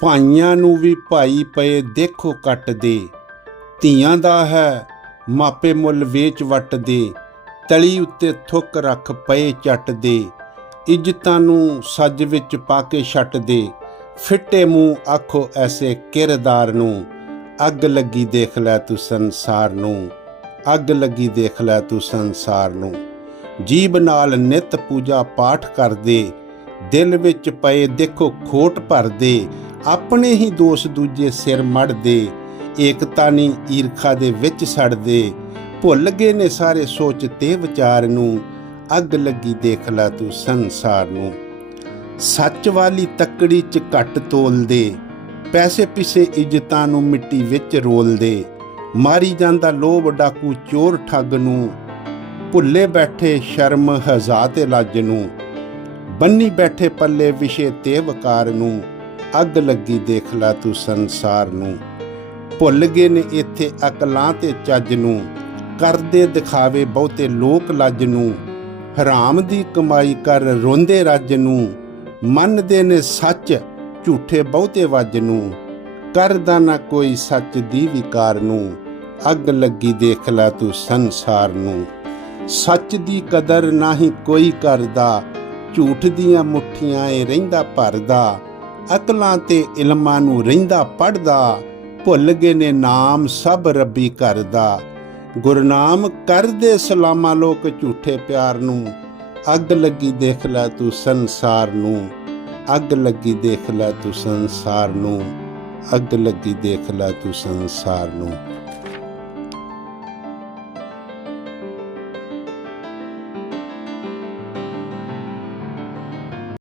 ਭਾਈਆਂ ਨੂੰ ਵੀ ਭਾਈ ਪਏ ਦੇਖੋ ਕੱਟ ਦੇ। ਧੀਆਂ ਦਾ ਹੈ, ਮਾਪੇ ਮੁੱਲ ਵੇਚ ਵੱਟ ਦੇ। ਤਲੀ ਉੱਤੇ ਥੁੱਕ ਰੱਖ ਪਏ ਚੱਟਦੇ ਇੱਜ਼ਤਾਂ ਨੂੰ ਸੱਜ ਵਿੱਚ ਪਾ ਕੇ ਛੱਟ ਦੇ। ਫਿੱਟੇ ਮੂੰਹ ਆਖੋ ਐਸੇ ਕਿਰਦਾਰ ਨੂੰ। ਅੱਗ ਲੱਗੀ ਦੇਖ ਲੈ ਤੂੰ ਸੰਸਾਰ ਨੂੰ। ਅੱਗ ਲੱਗੀ ਦੇਖ ਲੈ ਤੂੰ ਸੰਸਾਰ ਨੂੰ। ਜੀਬ ਨਾਲ ਨਿਤ ਪੂਜਾ ਪਾਠ ਕਰਦੇ ਦਿਲ ਵਿੱਚ ਪਏ ਦੇਖੋ ਖੋਟ ਭਰਦੇ ਆਪਣੇ ਹੀ ਦੋਸ਼ ਦੂਜੇ ਸਿਰ ਮੜ ਦੇ ਏਕਤਾ ਨਹੀਂ ਈਰਖਾ ਦੇ ਵਿੱਚ ਸੜਦੇ। ਭੁੱਲ ਗਏ ਨੇ ਸਾਰੇ ਸੋਚ ਤੇ ਵਿਚਾਰ ਨੂੰ, ਅੱਗ ਲੱਗੀ ਦੇਖ ਲੈ ਤੂੰ ਸੰਸਾਰ ਨੂੰ। ਸੱਚ ਵਾਲੀ ਤੱਕੜੀ ਚ ਘੱਟ ਤੋਲਦੇ, ਪੈਸੇ ਪਿੱਛੇ ਇੱਜ਼ਤਾਂ ਨੂੰ ਮਿੱਟੀ ਵਿੱਚ ਰੋਲ ਦੇ ਮਾਰੀ ਜਾਂਦਾ ਲੋਭ ਡਾਕੂ ਚੋਰ ਠੱਗ ਨੂੰ, ਭੁੱਲੇ ਬੈਠੇ ਸ਼ਰਮ ਹਜ਼ਾ ਤੇ ਲੱਜ ਨੂੰ। ਬੰਨੀ ਬੈਠੇ ਪੱਲੇ ਵਿਸ਼ੇ ਤੇ ਵਕਾਰ ਨੂੰ। ਅੱਗ ਲੱਗੀ ਦੇਖ ਲਾ ਤੂੰ ਸੰਸਾਰ ਨੂੰ। ਭੁੱਲ ਗਏ ਨੇ ਇੱਥੇ ਅਕਲਾਂ ਤੇ ਚੱਜ ਨੂੰ। ਕਰਦੇ ਦਿਖਾਵੇ ਬਹੁਤੇ ਲੋਕ ਲੱਜ ਨੂੰ। ਹਰਾਮ ਦੀ ਕਮਾਈ ਕਰ ਰੋਂਦੇ ਰੱਜ ਨੂੰ। ਮੰਨਦੇ ਨੇ ਸੱਚ, ਝੂਠੇ ਬਹੁਤੇ ਵੱਜ ਨੂੰ। ਕਰਦਾ ਨਾ ਕੋਈ ਸੱਚ ਦੀ ਵਿਕਾਰ ਨੂੰ। ਅੱਗ ਲੱਗੀ ਦੇਖ ਲੈ ਤੂੰ ਸੰਸਾਰ ਨੂੰ। ਸੱਚ ਦੀ ਕਦਰ ਨਹੀਂ ਕੋਈ ਕਰਦਾ। ਝੂਠ ਦੀਆਂ ਮੁੱਠੀਆਂ ਏ ਰਹਿੰਦਾ ਭਰਦਾ। ਅਕਲਾਂ ਤੇ ਇਲਮਾਂ ਨੂੰ ਰਹਿੰਦਾ ਪੜਦਾ ਭੁੱਲ ਗਏ ਨੇ ਨਾਮ ਸਭ ਰੱਬੀ ਕਰਦਾ। ਗੁਰਨਾਮ ਕਰਦੇ ਸਲਾਮਾ ਲੋਕ ਝੂਠੇ ਪਿਆਰ ਨੂੰ, ਅੱਗ ਲੱਗੀ ਦੇਖ ਲੈ ਤੂੰ ਸੰਸਾਰ ਨੂੰ। ਅੱਗ ਲੱਗੀ ਦੇਖ ਲੈ ਤੂੰ ਸੰਸਾਰ ਨੂੰ, ਅੱਗ ਲੱਗੀ ਦੇਖ ਲੈ ਤੂੰ ਸੰਸਾਰ ਨੂੰ।